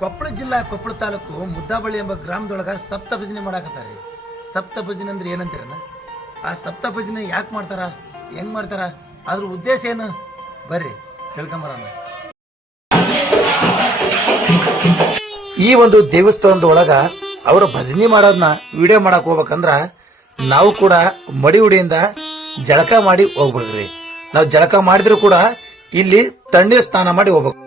ಕೊಪ್ಪಳ ಜಿಲ್ಲಾ ಕೊಪ್ಪಳ ತಾಲೂಕು ಮುದ್ದಾಬಳ್ಳಿ ಎಂಬ ಗ್ರಾಮದೊಳಗೆ ಸಪ್ತ ಭಜನೆ ಮಾಡಾಕತ್ತಾರೆ. ಸಪ್ತ ಭಜನೆ ಅಂದ್ರೆ ಏನಂತೀರನ? ಆ ಸಪ್ತ ಭಜನೆ ಯಾಕೆ ಮಾಡ್ತಾರ, ಹೆಂಗ್ ಮಾಡ್ತಾರ, ಅದ್ರ ಉದ್ದೇಶ ಏನು? ಬರ್ರಿ ತಿಳ್ಕೊಂಬರೋಣ. ಈ ಒಂದು ದೇವಸ್ಥಾನದೊಳಗ ಅವರು ಭಜನೆ ಮಾಡೋದನ್ನ ವಿಡಿಯೋ ಮಾಡಕ್ ಹೋಗ್ಬೇಕಂದ್ರ ನಾವು ಕೂಡ ಮಡಿ ಉಡಿಯಿಂದ ಜಳಕ ಮಾಡಿ ಹೋಗ್ಬೇಕ್ರಿ. ನಾವು ಜಳಕ ಮಾಡಿದ್ರು ಕೂಡ ಇಲ್ಲಿ ತಣ್ಣೀರ್ ಸ್ನಾನ ಮಾಡಿ ಹೋಗ್ಬೇಕು.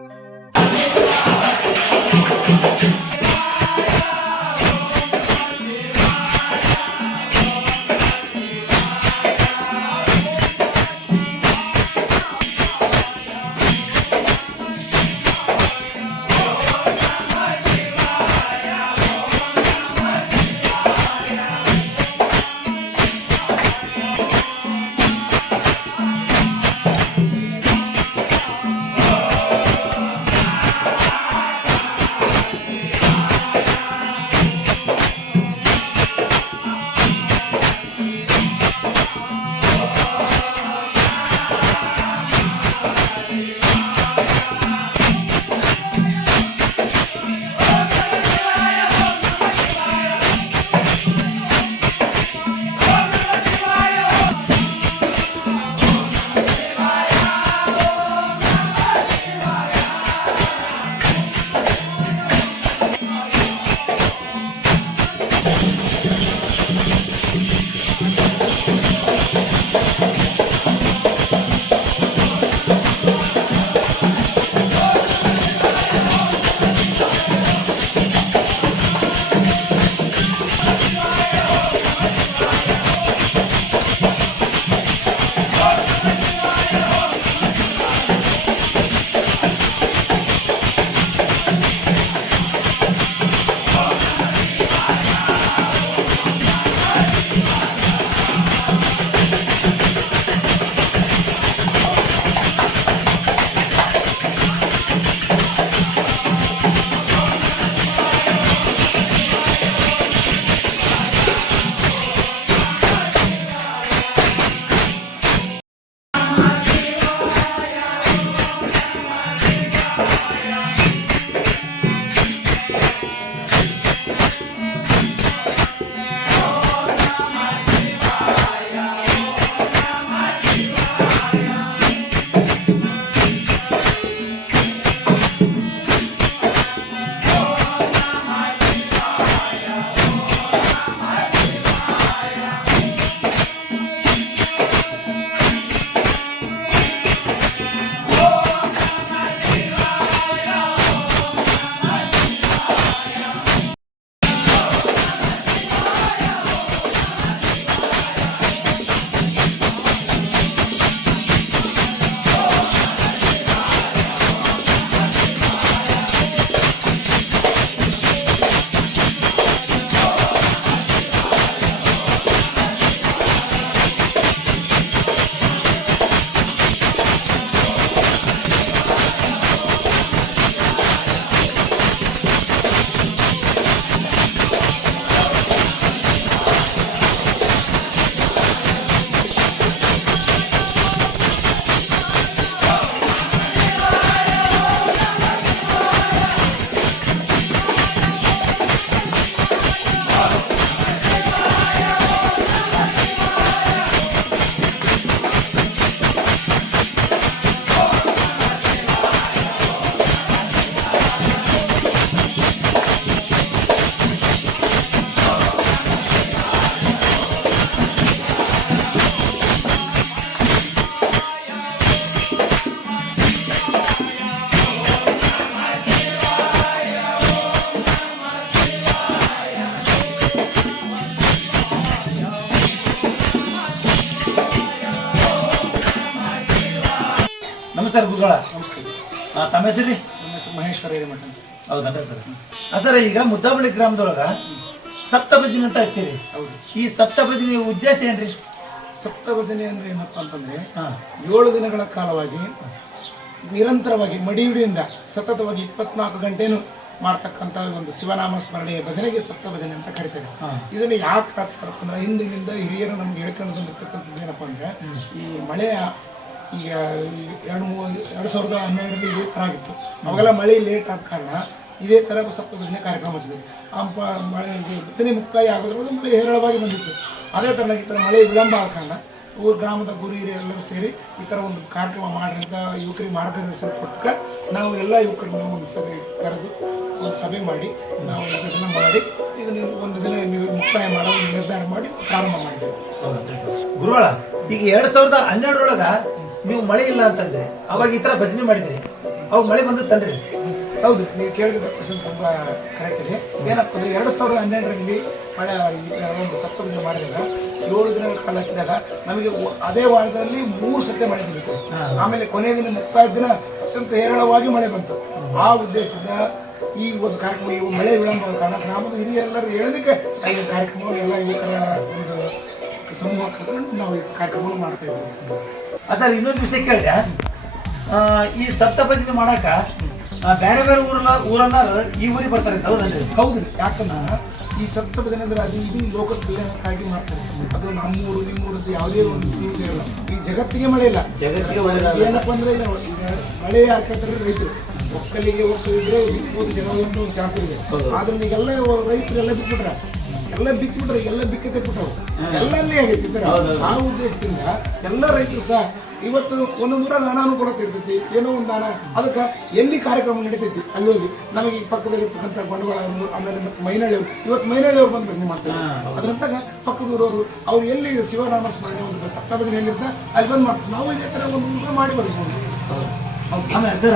ನಮಸ್ಕಾರ ಗುರುಗಳ. ನಮಸ್ಕಾರ. ತಮ್ಮ ಹೆಸರಿ? ನಮ್ಮ ಹೆಸರು ಮಹೇಶ್ವರ ಹಿರೇಮಠ. ಹೌದಾ ಸರ್? ಸರ್ ಈಗ ಮುದ್ದಾಬಳ್ಳಿ ಗ್ರಾಮದೊಳಗ ಸಪ್ತ ಭಜನೆ ಅಂತ ಹಚ್ಚಿರಿ. ಹೌದು. ಈ ಸಪ್ತ ಭಜನೆ ಉದ್ದೇಶ ಏನ್ರಿ? ಸಪ್ತಭಜನೆ ಅಂದ್ರೆ ಏನಪ್ಪಾ ಅಂತಂದ್ರೆ 7 ದಿನಗಳ ಕಾಲವಾಗಿ ನಿರಂತರವಾಗಿ ಮಡಿಯುಡಿಯಿಂದ ಸತತವಾಗಿ 24 ಗಂಟೆನೂ ಮಾಡ್ತಕ್ಕಂಥ ಒಂದು ಶಿವನಾಮ ಸ್ಮರಣೆಯ ಭಜನೆಗೆ ಸಪ್ತಭಜನೆ ಅಂತ ಕರಿತಾರೆ. ಇದನ್ನ ಯಾಕೆ ಆಚರಿಸ್ತಾರಪ್ಪ ಅಂದ್ರೆ ಹಿಂದಿನಿಂದ ಹಿರಿಯರು ನಮ್ಗೆ ಹೇಳ್ಕೊಂಡು ಬಂದಿರ್ತಕ್ಕಂಥದ್ದು ಏನಪ್ಪಾ ಅಂದ್ರೆ ಈ ಮಳೆಯ ಈಗ 2012ರಲ್ಲಿ ಈ ಥರ ಆಗಿತ್ತು. ಅವಾಗೆಲ್ಲ ಮಳೆ ಲೇಟ್ ಆದ ಕಾರಣ ಇದೇ ಥರ ಸಪ್ತಭಜನೆ ಕಾರ್ಯಕ್ರಮ ಹಚ್ಚಿದ್ವಿ. ಭಜನೆ ಮುಕ್ತಾಯ ಆಗೋದ್ರೊಳಗೆ ಮಳೆ ಹೇರಳವಾಗಿ ಬಂದಿತ್ತು. ಅದೇ ಥರ ಈ ಥರ ಮಳೆ ವಿಳಂಬ ಆದ ಕಾರಣ ಗ್ರಾಮದ ಗುರು ಹಿರಿಯರೆಲ್ಲರೂ ಸೇರಿ ಈ ಥರ ಒಂದು ಕಾರ್ಯಕ್ರಮ ಮಾಡಿ ಅಂತ ಯುವಕರಿಗೆ ಮಾರ್ಗದರ್ಶನ ಕೊಟ್ಟ ನಾವು ಎಲ್ಲ ಯುವಕರನ್ನ ಒಂದು ಸಭೆ ಕರೆದು ಒಂದು ಸಭೆ ಮಾಡಿ ನಾವು ಇದನ್ನು ಮಾಡಿ ಇದನ್ನು ಒಂದು ದಿನ ನೀವು ಮುಕ್ತಾಯ ಮಾಡೋದು ನಿರ್ಧಾರ ಮಾಡಿ ಪ್ರಾರಂಭ ಮಾಡಿದ್ದೇವೆ. ಗುರುಗಳ ಈಗ 2012 ನೀವು ಮಳೆ ಇಲ್ಲ ಅಂತಂದ್ರೆ ಅವಾಗ ಈ ತರ ಭಜನೆ ಮಾಡಿದ್ರಿ, ಅವಾಗ ಮಳೆ ಬಂದತ್ತನ್ರಿ? ಹೌದು, ನೀವು ಕೇಳಿದ ಕ್ವಶನ್ ತುಂಬ ಕರೆಕ್ಟ್ ಇದೆ. ಏನಪ್ಪ ಅಂದರೆ 2012ರಲ್ಲಿ ಮಳೆ ಒಂದು ಸಪ್ತಭಜನೆ ಮಾಡಿದಾಗ 7 ದಿನಗಳ ಕಾಲ ಹಚ್ಚಿದಾಗ ನಮಗೆ ಅದೇ ವಾರದಲ್ಲಿ 3 ಸತಿ ಮಳೆ ಬಂದಿತ್ತು. ಆಮೇಲೆ ಕೊನೆಯ ದಿನ ಮುಕ್ತಾಯ ದಿನ ಅತ್ಯಂತ ಹೇರಳವಾಗಿ ಮಳೆ ಬಂತು. ಆ ಉದ್ದೇಶದಿಂದ ಈ ಒಂದು ಕಾರ್ಯಕ್ರಮ ಈ ಮಳೆ ವಿಳಂಬದ ಕಾರಣ ಗ್ರಾಮದ ಹಿರಿಯರೆಲ್ಲರೂ ಹೇಳೋದಕ್ಕೆ ಈ ಕಾರ್ಯಕ್ರಮವನ್ನು ಎಲ್ಲ ಯುವಕರ ಒಂದು ಸಮೂಹ ಕರ್ಕೊಂಡು ನಾವು ಈ ಕಾರ್ಯಕ್ರಮವನ್ನು ಮಾಡ್ತಾ ಇದ್ದೀವಿ. ಸರ್, ಇನ್ನೊಂದು ವಿಷಯ ಕೇಳಿದೆ, ಈ ಸಪ್ತಭಜನೆ ಮಾಡಾಕ ಬೇರೆ ಬೇರೆ ಊರನ್ನ ಈ ಊರಿಗೆ ಬರ್ತಾರೆ, ಹೌದಲ್ರಿ? ಹೌದು, ಯಾಕಂದ್ರೆ ಈ ಸಪ್ತಭಜನೆ ಅಂದ್ರೆ ಅದು ಇಡೀ ಲೋಕದ ಕಲ್ಯಾಣಕ್ಕಾಗಿ ಮಾಡ್ತಾರೆ. ಅದು ನಮ್ಮೂರು ನಿಮ್ಮೂರು ಅಂತ ಯಾವುದೇ ಒಂದು ಸೀಮಿತ ಇರಲ್ಲ. ಈ ಜಗತ್ತಿಗೆ ಮಳೆ ಇಲ್ಲ, ಜಗತ್ತಿಗೆ ಏನಪ್ಪ ಅಂದ್ರೆ ಈಗ ಮಳೆ ಯಾಕೆ ಹೇಳ್ತಾರೆ, ರೈತರು ಒಕ್ಕಲಿಗೆ ಒಕ್ಕಲಿದ್ರೆ ಬಿತ್ತಬಹುದು ಜನ ಒಂದು ಶಾಸ್ತ್ರ ಇದೆ. ಆದ್ರೆ ಈಗೆಲ್ಲ ರೈತರೆಲ್ಲ ಬಿಟ್ಬಿಟ್ರೆ ಎಲ್ಲ ಬಿಚ್ಚಿಬಿಟ್ರೆ ಎಲ್ಲ ಬಿಕ್ಕತೆ ಬಿಟ್ಟವು ಎಲ್ಲಲ್ಲಿ ಆಗೈತಿ. ಆ ಉದ್ದೇಶದಿಂದ ಎಲ್ಲ ರೈತರು ಸಹ ಇವತ್ತು ಒಂದೊಂದು ಊರಾಗ ಅನಾನುಕೂಲತೆ ಇರ್ತೈತಿ, ಏನೋ ಒಂದು ಅದಕ್ಕೆ ಎಲ್ಲಿ ಕಾರ್ಯಕ್ರಮ ನಡೀತೈತಿ ಅಲ್ಲಿ ಹೋಗಿ ನಮಗೆ ಈ ಪಕ್ಕದಲ್ಲಿ ಇರ್ತಕ್ಕಂಥ ಬಂಡವಾಳ ಆಮೇಲೆ ಮತ್ತೆ ಮೈನಳ್ಳಿಯವರು ಇವತ್ತು ಮೈನಳ್ಳಿಯವರು ಬಂದು ಭಜನೆ ಮಾಡ್ತಾರೆ. ಅದರಂತಾಗ ಪಕ್ಕದ ಊರವರು ಅವ್ರು ಎಲ್ಲಿ ಶಿವನಾಮ ಸ್ಮರಣೆ ಒಂದು ಸಪ್ತಭಜನೆ ಎಲ್ಲಿರ್ತ ಅಲ್ಲಿ ಬಂದು ಮಾಡ್ತಾರೆ. ನಾವು ಇದೇ ಥರ ಒಂದು ಮಾಡಿ ಬರ್ಬೋದು. ಆಮೇಲೆ ಅದರ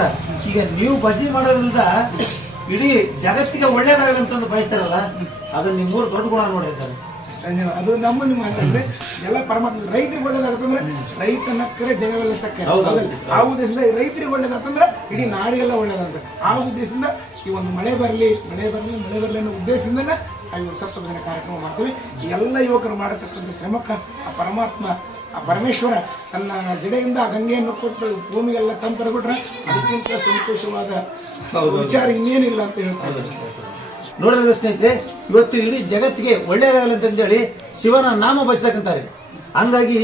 ಈಗ ನೀವು ಭಜನೆ ಮಾಡೋದ್ರಿಂದ ಇಡೀ ಜಗತ್ತಿಗೆ ಒಳ್ಳೇದಾಗಲಿ ಅಂತಂದು ಬಯಸ್ತಾರಲ್ಲ, ಅದು ನಿಮ್ಮೂರು ದೊಡ್ಡ ಗುಣ ನೋಡ್ರಿ ಸರ್. ಅದು ನಮ್ಮ ನಿಮ್ಮ ಅಂತಂದ್ರೆ ಎಲ್ಲ ಪರಮಾತ್ಮ ರೈತರಿಗೆ ಒಳ್ಳೇದಾಗತ್ತಂದ್ರೆ ರೈತನ ಕರೆ ಜಗವೆಲ್ಲ ಸಕ್ಕರೆ. ಆ ಉದ್ದೇಶದಿಂದ ರೈತರಿಗೆ ಒಳ್ಳೇದಂತಂದ್ರೆ ಇಡೀ ನಾಡಿಗೆಲ್ಲ ಒಳ್ಳೇದಂತ. ಆ ಉದ್ದೇಶದಿಂದ ಈ ಒಂದು ಮಳೆ ಬರಲಿ ಅನ್ನೋ ಉದ್ದೇಶದಿಂದನೇ ಈ ಸಪ್ತಭಜನೆ ಕಾರ್ಯಕ್ರಮ ಮಾಡ್ತೀವಿ. ಎಲ್ಲ ಯುವಕರು ಮಾಡತಕ್ಕಂಥ ಶ್ರಮಕ್ಕೆ ಆ ಪರಮಾತ್ಮ ಆ ಪರಮೇಶ್ವರ ತನ್ನ ಜಡೆಯಿಂದ ಆ ಗಂಗೆಯನ್ನು ಕೊಟ್ಟು ಭೂಮಿಗೆಲ್ಲ ತಂಪರಬಿಟ್ರೆ ಅದಕ್ಕಿಂತ ಸಂತೋಷವಾದ ವಿಚಾರ ಇನ್ನೇನಿಲ್ಲ ಅಂತ ಹೇಳ್ತಾರೆ. ನೋಡಿದ್ರೆ ಸ್ನೇಹಿತರೆ, ಇವತ್ತು ಇಡೀ ಜಗತ್ತಿಗೆ ಒಳ್ಳೇದಾಗಲಿ ಅಂತಂದೇಳಿ ಶಿವನ ನಾಮ ಬಯಸಕ್ಕಂತಾರೆ. ಹಂಗಾಗಿ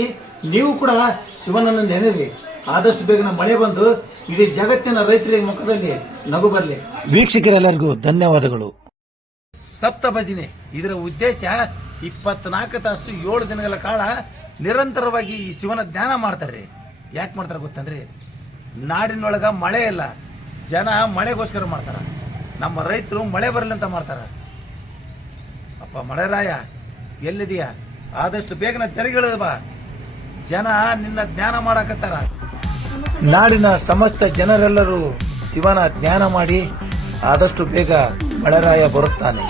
ನೀವು ಕೂಡ ಶಿವನನ್ನು ನೆನೆರಿ, ಆದಷ್ಟು ಬೇಗನೆ ಮಳೆ ಬಂದು ಇಡೀ ಜಗತ್ತಿನ ರೈತರ ಮುಖದಲ್ಲಿ ನಗು ಬರಲಿ. ವೀಕ್ಷಕರೆಲ್ಲರಿಗೂ ಧನ್ಯವಾದಗಳು. ಸಪ್ತ ಭಜನೆ ಇದರ ಉದ್ದೇಶ 24 ತಾಸು 7 ದಿನಗಳ ಕಾಲ ನಿರಂತರವಾಗಿ ಈ ಶಿವನ ಧ್ಯಾನ ಮಾಡ್ತಾರೆ. ಯಾಕೆ ಮಾಡ್ತಾರೆ ಗೊತ್ತನ್ರಿ? ನಾಡಿನೊಳಗ ಮಳೆ ಇಲ್ಲ, ಜನ ಮಳೆಗೋಸ್ಕರ ಮಾಡ್ತಾರ. ನಮ್ಮ ರೈತರು ಮಳೆ ಬರಲಿ ಅಂತ ಮಾಡ್ತಾರ. ಅಪ್ಪ ಮಳೆರಾಯ ಎಲ್ಲಿದೆಯಾ? ಆದಷ್ಟು ಬೇಗನೆ ತೆರೆಗಿಳಿದ ಬಾ, ಜನ ನಿನ್ನ ಧ್ಯಾನ ಮಾಡಕತ್ತಾರ. ನಾಡಿನ ಸಮಸ್ತ ಜನರೆಲ್ಲರೂ ಶಿವನ ಧ್ಯಾನ ಮಾಡಿ ಆದಷ್ಟು ಬೇಗ ಮಳೆರಾಯ ಬರುತ್ತಾನೆ.